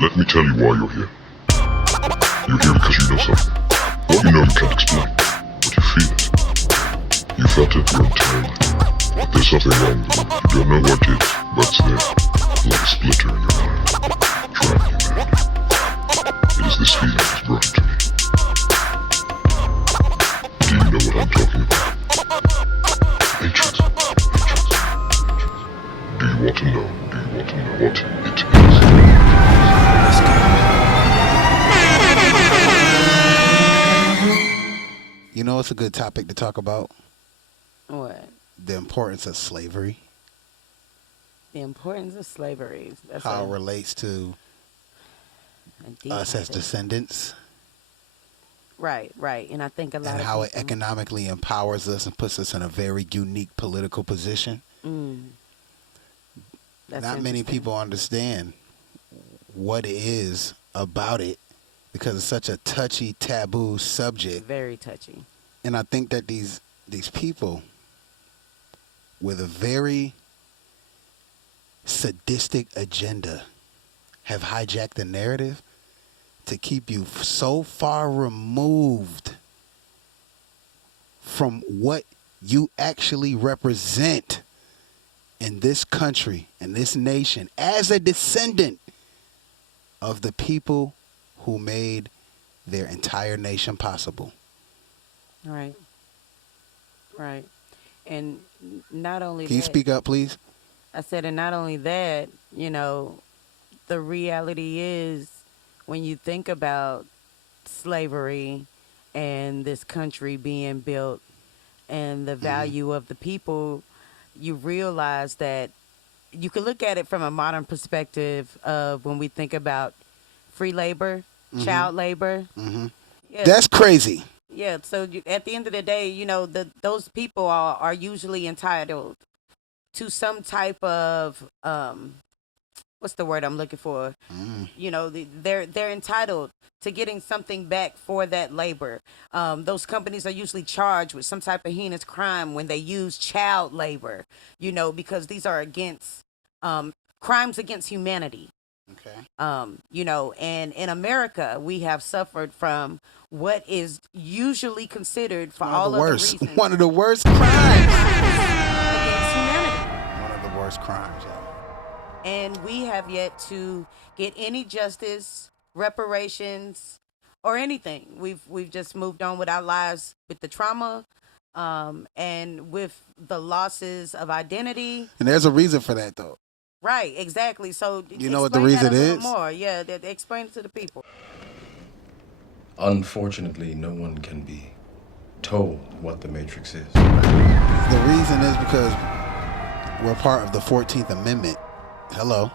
Let me tell you why you're here. You're here because you know something. What you know you can't explain, but you feel it. You felt it your entire life. But there's something wrong with it. You don't know what it is, but it's there, like a splinter in your mind, driving you mad. It is this feeling that's brought to me. Do you know what I'm talking about? Matrix. Do you want to know? Do you want to know what it is? Let's go. You know, it's a good topic to talk about. What? The importance of slavery. The importance of slavery. That's how it relates to us as descendants. Right. And I think a lot and of how people, it economically empowers us and puts us in a very unique political position. Not many people understand what it is about it because it's such a touchy, taboo subject. Very touchy. And I think that these people with a very sadistic agenda have hijacked the narrative to keep you so far removed from what you actually represent in this country, in this nation, as a descendant of the people who made their entire nation possible. Right. And not only Can you speak up, please? I said, and not only that, you know, the reality is when you think about slavery and this country being built and the value of the people, you realize that you can look at it from a modern perspective of when we think about free labor, child labor. Yeah. That's crazy. Yeah, so at the end of the day, you know, those people are usually entitled to some type of what's the word I'm looking for? You know, they're entitled to getting something back for that labor. Those companies are usually charged with some type of heinous crime when they use child labor, you know, because these are against crimes against humanity. Okay. You know, and in America, we have suffered from what is usually considered for all of the reasons. One of the worst crimes against humanity. One of the worst crimes, yeah. And we have yet to get any justice, reparations, or anything. We've just moved on with our lives with the trauma, and with the losses of identity. And there's a reason for that, though. Right, exactly. So you know what the reason is? More, yeah. Explain it to the people. Unfortunately, no one can be told what the Matrix is. The reason is because we're part of the 14th Amendment. Hello.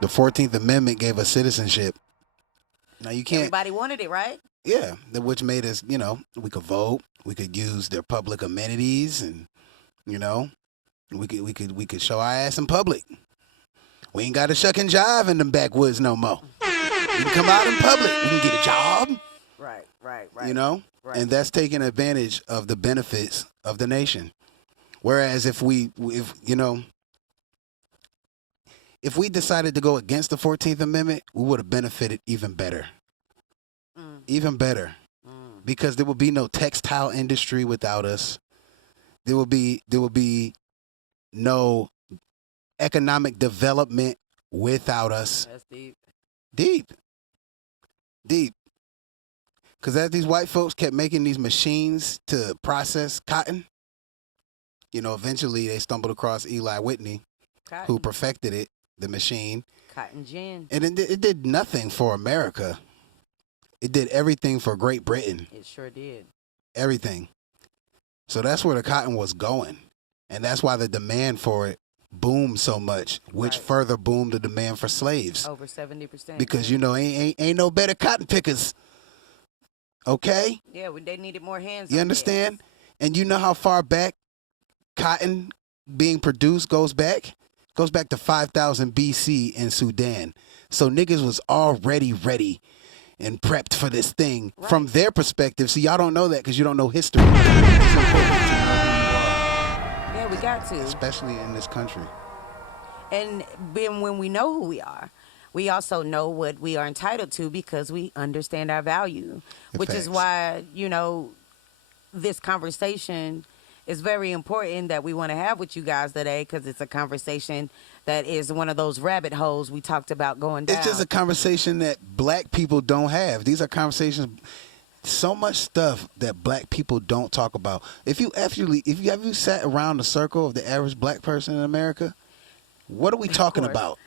The 14th Amendment gave us citizenship. Now you can't. Everybody wanted it, right? Yeah, which made us, you know, we could vote, we could use their public amenities, and you know, we could show our ass in public. We ain't got to shuck and jive in them backwoods no more. We can come out in public. We can get a job. Right. You know? Right. And that's taking advantage of the benefits of the nation. Whereas if we decided to go against the 14th Amendment, we would have benefited even better. Even better. Because there would be no textile industry without us. There would be no economic development without us. That's deep. Deep. Because as these white folks kept making these machines to process cotton, you know, eventually they stumbled across Eli Whitney, who perfected it, the machine. Cotton gin. And it did nothing for America. It did everything for Great Britain. It sure did. Everything. So that's where the cotton was going. And that's why the demand for it boomed so much, which further boomed the demand for slaves. Over 70%. Because, you know, ain't no better cotton pickers. Okay? Yeah, when they needed more hands. You understand? Hands. And you know how far back cotton being produced goes back? Goes back to 5000 BC in Sudan. So niggas was already ready and prepped for this thing from their perspective. So y'all don't know that because you don't know history. It's important to know who you are. Yeah, we got to. Especially in this country. And when we know who we are, we also know what we are entitled to because we understand our value, which is Facts. why, this conversation is very important that we want to have with you guys today, because it's a conversation that is one of those rabbit holes we talked about going down. It's just a conversation that black people don't have. These are conversations, so much stuff that black people don't talk about. If you sat around the circle of the average black person in America, what are we talking course. about?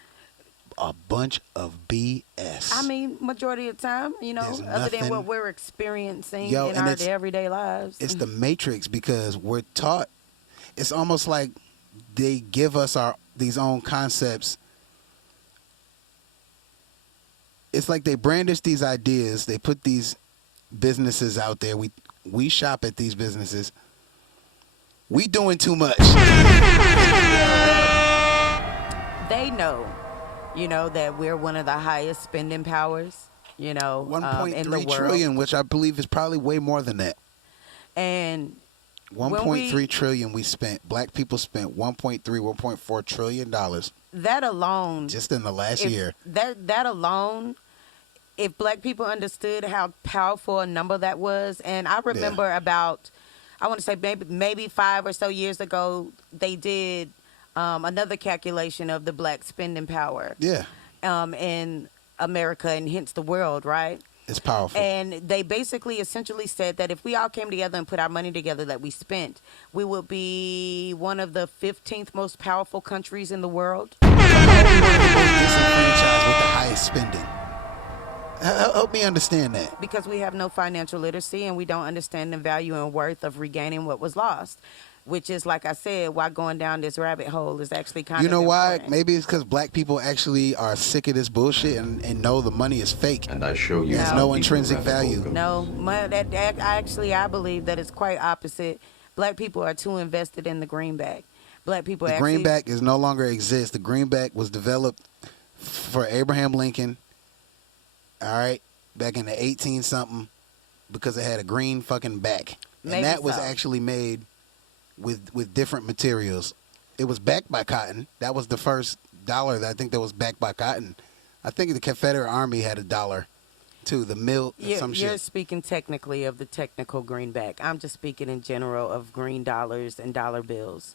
A bunch of BS. I mean, majority of the time, There's other than nothing- what we're experiencing Yo, in and our it's- everyday lives. It's the Matrix, because we're taught. It's almost like they give us these own concepts. It's like they brandish these ideas. They put these businesses out there. We shop at these businesses. We doing too much. They know, that we're one of the highest spending powers, in the 1.3 world. trillion, which I believe is probably way more than that. And 1.3 trillion we spent. Black people spent 1.4 trillion dollars that alone, just in the last year. That alone, if black people understood how powerful a number that was, and I remember about, I want to say maybe 5 or so years ago, they did another calculation of the black spending power. Yeah. In America and hence the world, right? It's powerful. And they basically essentially said that if we all came together and put our money together that we spent, we would be one of the 15th most powerful countries in the world. Disenfranchised with the highest spending. Help me understand that. Because we have no financial literacy and we don't understand the value and worth of regaining what was lost. Which is, like I said, why going down this rabbit hole is actually kind of why? important. Maybe it's because black people actually are sick of this bullshit and know the money is fake. And I show you There's how no deep the intrinsic rabbit hole value. goes. No, I believe that it's quite opposite. Black people are too invested in the greenback. Black people The actually... greenback is no longer exists. The greenback was developed for Abraham Lincoln, all right, back in the 18-something, because it had a green fucking back. Maybe And that was so. actually made with different materials. It was backed by cotton. That was the first dollar that I think that was backed by cotton. I think the Confederate Army had $1 too. The mill, some You're shit. speaking technically of the technical greenback. I'm just speaking in general of green dollars and dollar bills,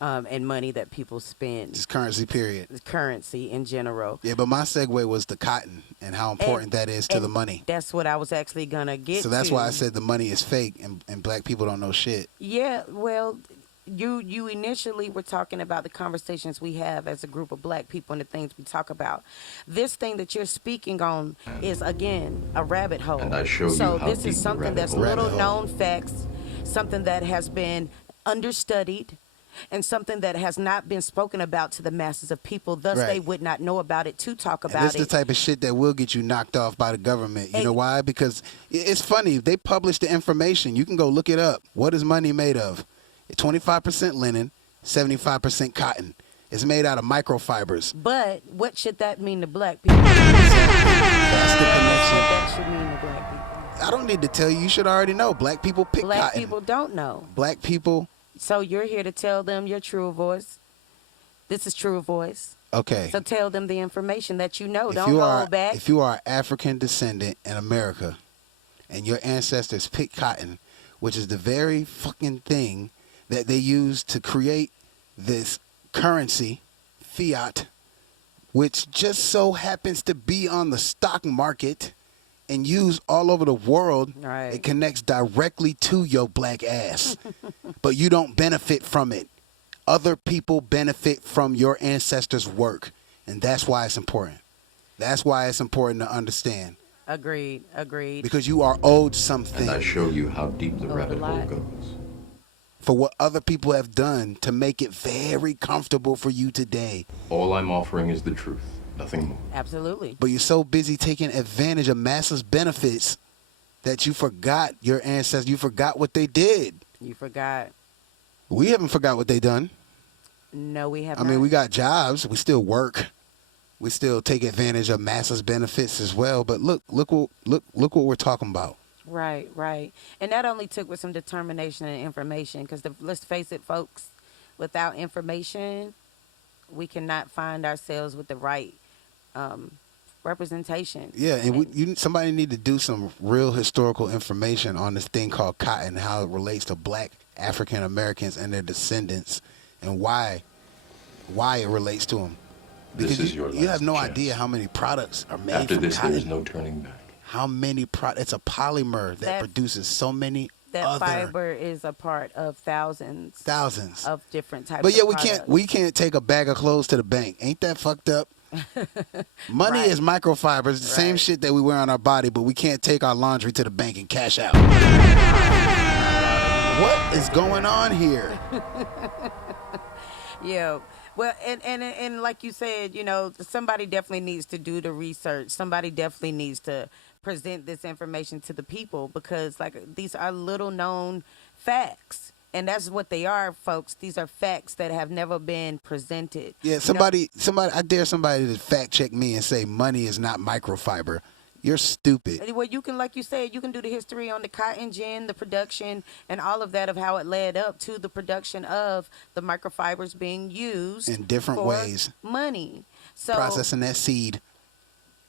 and money that people spend. Just currency, period. Currency in general. Yeah, but my segue was the cotton and how important that is to and the money. That's what I was actually gonna get. So that's to. why I said the money is fake and black people don't know shit. Yeah, well, you initially were talking about the conversations we have as a group of black people and the things we talk about. This thing that you're speaking on is, again, a rabbit hole. And I show you so how this deep is the something rabbit that's hole goes. little Rabbit hole. known facts, something that has been understudied, and something that has not been spoken about to the masses of people. Thus, Right. they would not know about it to talk And about this it. is the type of shit that will get you knocked off by the government. You know why? Because it's funny. They publish the information. You can go look it up. What is money made of? 25% linen, 75% cotton. It's made out of microfibers. But what should that mean to black people? That's the What connection. that should mean to black people. I don't need to tell you. You should already know. Black people pick Black cotton. people don't know. Black people. So you're here to tell them your true voice. This is true voice. Okay. So tell them the information that you know. If Don't you are, hold back. If you are African descendant in America and your ancestors picked cotton, which is the very fucking thing that they used to create this currency, fiat, which just so happens to be on the stock market and used all over the world, Right. it connects directly to your black ass. But you don't benefit from it. Other people benefit from your ancestors' work. And that's why it's important. That's why it's important to understand. Agreed. Because you are owed And something I show you how deep the Oh, rabbit a hole lot. goes. for what other people have done to make it very comfortable for you today. All I'm offering is the truth, nothing more. Absolutely. But you're so busy taking advantage of masses' benefits that you forgot your ancestors. You forgot what they did. You forgot. We haven't forgot what they done. No, we have I not. mean, we got jobs. We still work. We still take advantage of masses' benefits as well. But look what we're talking about. Right. And that only took with some determination and information. Because let's face it, folks, without information, we cannot find ourselves with the right representation. Yeah, and somebody need to do some real historical information on this thing called cotton, how it relates to Black African Americans and their descendants, and why it relates to them. Because This is your you have last no chance. idea how many products are made After from this, cotton. there is no turning back. How many it's a polymer that produces so many that fiber is a part of thousands of different types. But yeah, of we can't take a bag of clothes to the bank. Ain't that fucked up? Money Right. is microfibers, the same shit that we wear on our body, but we can't take our laundry to the bank and cash out. What is going on here? Yeah. Well, and like you said, you know, somebody definitely needs to do the research. Somebody definitely needs to present this information to the people, because like these are little known facts. And that's what they are, folks. These are facts that have never been presented. Yeah, somebody, I dare somebody to fact check me and say money is not microfiber. You're stupid. Well, you can, like you said, you can do the history on the cotton gin, the production, and all of that of how it led up to the production of the microfibers being used In different for ways. money. So Processing that seed.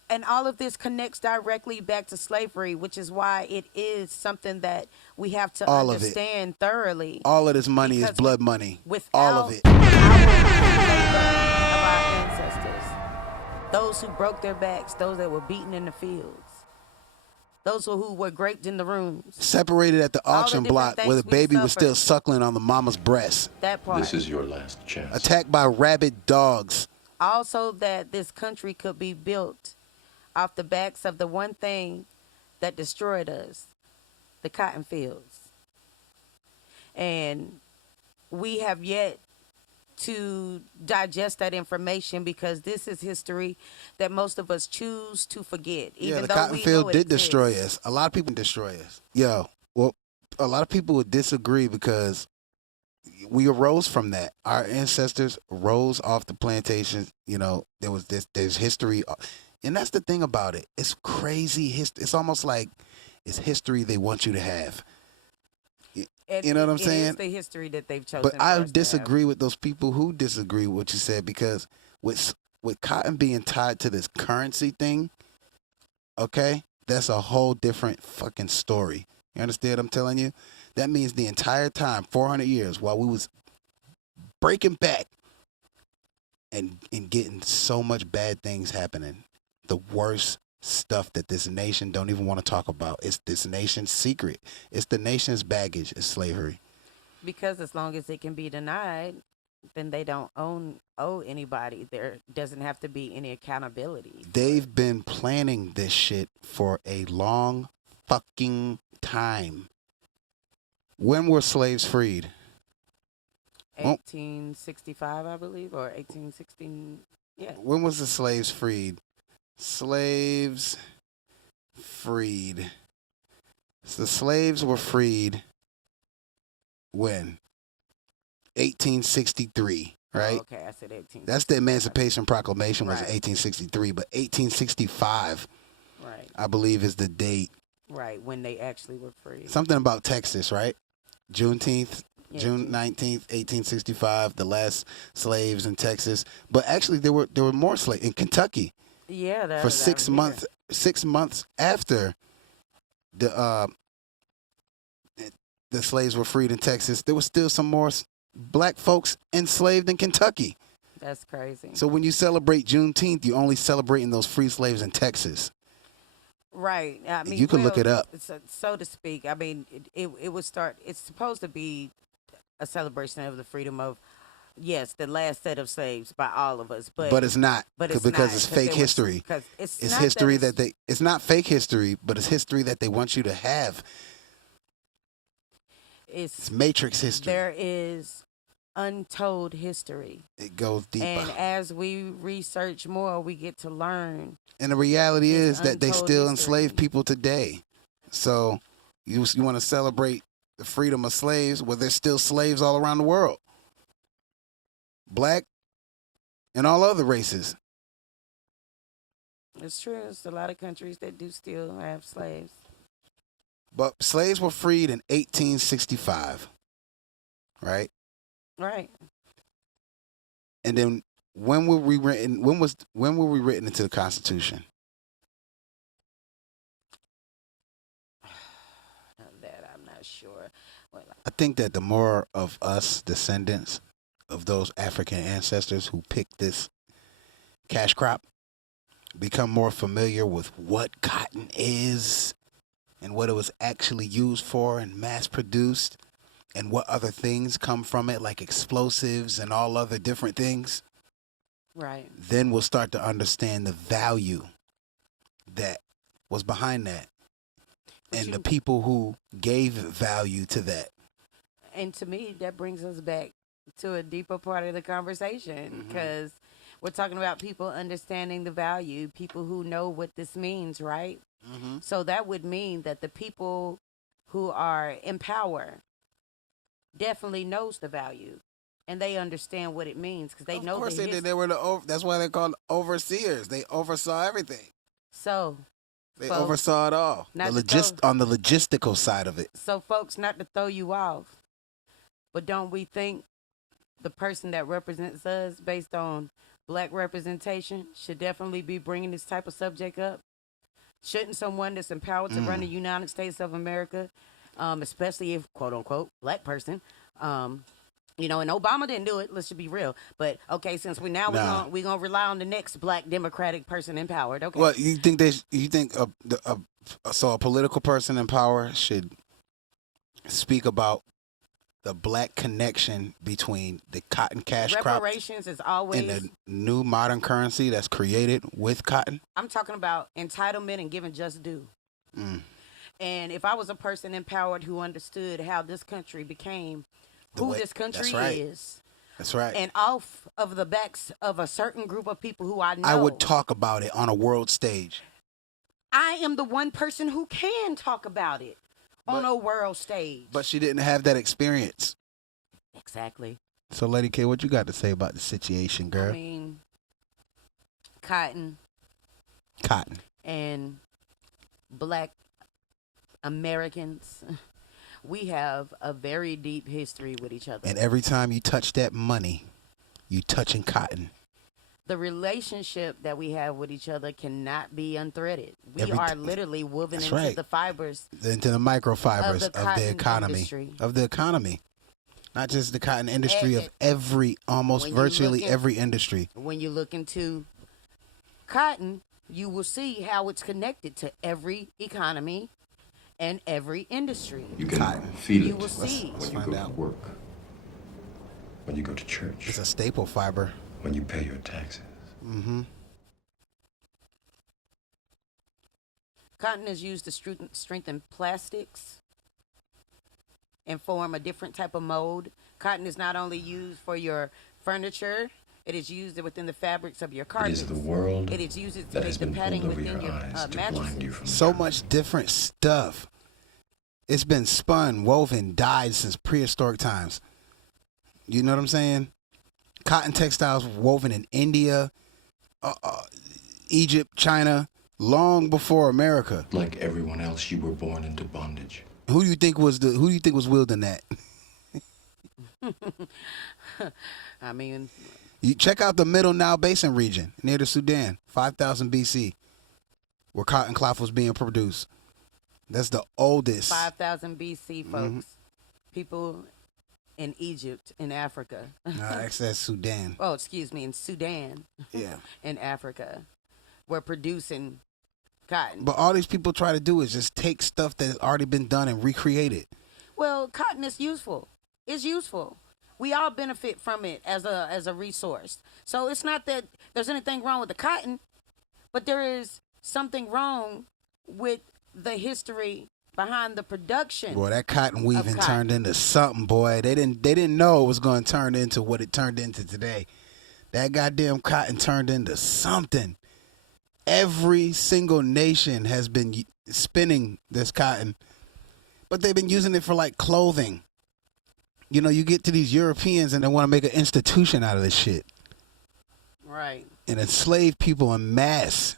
and all of this connects directly back to slavery, which is why it is something that we have to All understand thoroughly. All of this money is Because blood money. Without All of it. our labor of our ancestors, those who broke their backs, those that were beaten in the fields, those who were raped in the rooms. Separated at the All the auction different block things where the we baby was suffered. still suckling on the mama's breast. That part. This is your last chance. Attacked by rabid dogs. Also that this country could be built off the backs of the one thing that destroyed us, the cotton fields. And we have yet to digest that information, because this is history that most of us choose to forget. Even Yeah, the though cotton we know field it did destroy exists. us. A lot of people destroy us. Yo, well, a lot of people would disagree because we arose from that. Our ancestors rose off the plantations. You know, there's history. And that's the thing about it. It's crazy history. It's almost like it's history they want you to have. You know what I'm saying? It's the history that they've chosen. But I for us to disagree with those people who disagree with what you said, because with cotton being tied to this currency thing, okay, that's a whole different fucking story. You understand what I'm telling you? That means the entire time, 400 years, while we was breaking back and getting so much bad things happening, the worst stuff that this nation don't even want to talk about. It's this nation's secret. It's the nation's baggage. It's slavery. Because as long as it can be denied, then they don't owe anybody. There doesn't have to be any accountability. They've been planning this shit for a long fucking time. When were slaves freed? 1865, I believe, or 1816. Yeah. When was the slaves freed? Slaves freed. So the slaves were freed when? 1863, right? Oh, okay, I said 18. That's the Emancipation Proclamation was Right. 1863, but 1865, Right. I believe, is the date. Right, when they actually were free. Something about Texas, right? Juneteenth, Yeah, June 19th, 1865, the last slaves in Texas. But actually, there were more slaves in Kentucky. Yeah, that For was 6 out months. here. 6 months after the slaves were freed in Texas, there was still some more black folks enslaved in Kentucky. That's crazy. So when you celebrate Juneteenth, you're only celebrating those free slaves in Texas. Right. I mean, You can look it up. So to speak. I mean, it would start. It's supposed to be a celebration of the freedom of, yes, the last set of slaves by all of us. But it's not. But it's because not, it's 'cause fake there was- history. 'cause it's It's not history that that it's not fake history, but it's history that they want you to have. It's matrix history. There is untold history. It goes deeper. And as we research more, we get to learn. And the reality It's is that they untold still history. enslave people today. So you want to celebrate the freedom of slaves, well, there's still slaves all around the world. Black and all other races. It's true. It's a lot of countries that do still have slaves. But slaves were freed in 1865, right? Right. And then when were we written? When were we written into the Constitution? sure. Well, I think that the more of us descendants of those African ancestors who picked this cash crop become more familiar with what cotton is and what it was actually used for and mass produced and what other things come from it, like explosives and all other different things, right. then we'll start to understand the value that was behind that But and you- the people who gave value to that. And to me, that brings us back to a deeper part of the conversation because we're talking about people understanding the value, people who know what this means, right? So that would mean that the people who are in power definitely knows the value and they understand what it means because they know Of course the they did. history. They were that's why they're called overseers. They oversaw everything. So, They folks, oversaw it all. not The to on the logistical side of it. So, folks, not to throw you off, but don't we think the person that represents us based on black representation should definitely be bringing this type of subject up? Shouldn't someone that's empowered to run the United States of America, especially if, quote unquote, black person, you know, and Obama didn't do it. Let's just be real. But okay, since we're gonna rely on the next black Democratic person empowered. Okay. Well, you think so a political person in power should speak about the black connection between the cotton cash crop Reparations is always. and the new modern currency that's created with cotton? I'm talking about entitlement and giving just due. And if I was a person empowered who understood how this country became who this country is, That's right. and off of the backs of a certain group of people who I know, I would talk about it on a world stage. I am the one person who can talk about it on a world stage. But she didn't have that experience. Exactly. So, Lady K, what you got to say about the situation, girl? I mean, cotton and black Americans, we have a very deep history with each other. And every time you touch that money, you touching cotton. The relationship that we have with each other cannot be unthreaded. We are literally woven into the fibers. Into the microfibers Of the of the cotton economy. industry. Of the economy. Not just the cotton industry, of almost when you virtually look at- every industry. When you look into cotton, you will see how it's connected to every economy and every industry. You can Cotton. feel You it will see. when you find go out. to work, when you go to church, It's a staple fiber. when you pay your taxes. Cotton is used to strengthen plastics and form a different type of mold. Cotton is not only used for your furniture, it is used within the fabrics of your It carpets. is the world It is used to that make has the been padding pulled over within your your eyes to mattresses. blind you from So the much different stuff. It's been spun, woven, dyed since prehistoric times. You know what I'm saying? Cotton textiles woven in India, Egypt, China, long before America. Like everyone else, you were born into bondage. Who do you think was wielding that? I mean, You check out the Middle Nile Basin region near the Sudan, 5000 BC, where cotton cloth was being produced. That's the oldest. 5,000 BC, folks. People in Egypt, in Africa. That's Sudan. Oh, excuse me, in Sudan, Yeah. in Africa, were producing cotton. But all these people try to do is just take stuff that's already been done and recreate it. Well, cotton is useful. It's useful. We all benefit from it as a resource. So it's not that there's anything wrong with the cotton, but there is something wrong with the history behind the production. Boy, that cotton weaving cotton. turned into something, boy. They didn't know it was going to turn into what it turned into today. That goddamn cotton turned into something. Every single nation has been spinning this cotton, but they've been using it for like clothing. You know, you get to these Europeans and they want to make an institution out of this shit Right. and enslave people en masse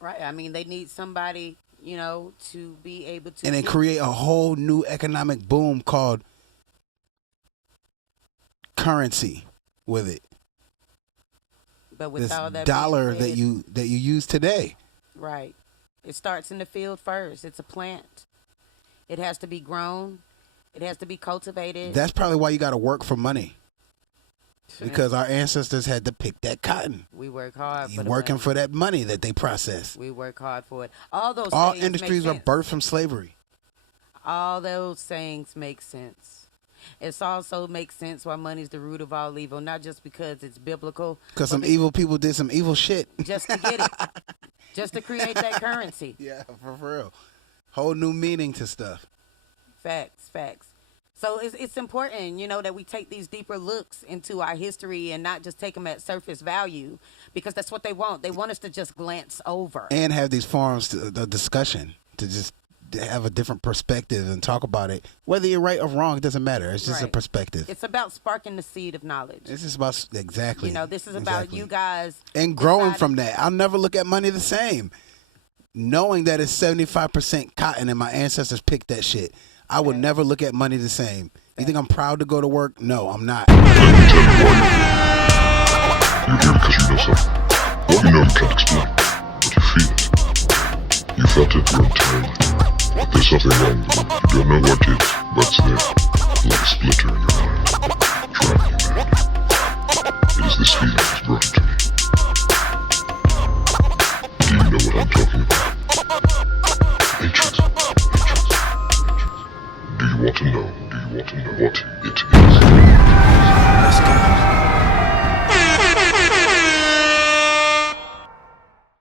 Right. I mean, they need somebody, you know, to be able to. and then create a whole new economic boom called currency with it. But with This all that dollar being said, that you use today. right. It starts in the field first. It's a plant. It has to be grown. It has to be cultivated. That's probably why you got to work for money. Because our ancestors had to pick that cotton. We work hard. You working for that money that they process. We work hard for it. All things industries are birthed from slavery. All those things make sense. It also makes sense why money's the root of all evil, not just because it's biblical. Because some evil people did some evil shit. Just to get it. Just to create that currency. Yeah, for real. Whole new meaning to stuff. Facts. So it's important, that we take these deeper looks into our history and not just take them at surface value, because that's what they want. They want us to just glance over. And have these forums, the discussion, to just have a different perspective and talk about it. Whether you're right or wrong, it doesn't matter. It's just a perspective. It's about sparking the seed of knowledge. This is about, exactly. This is about you guys. And growing from that. I'll never look at money the same. Knowing that it's 75% cotton and my ancestors picked that shit, I would never look at money the same. You think I'm proud to go to work? No, I'm not. Let me tell you why you're here because you know something. What you know you can't explain, but you feel it. You felt it your entire life. There's something wrong with it. You don't know what it is, but it's there. Like a splinter in your mind. Driving you mad. It is this feeling that's brought it to me. Do you know what I'm talking about? Ancients. Do you want to know? Do you want to know what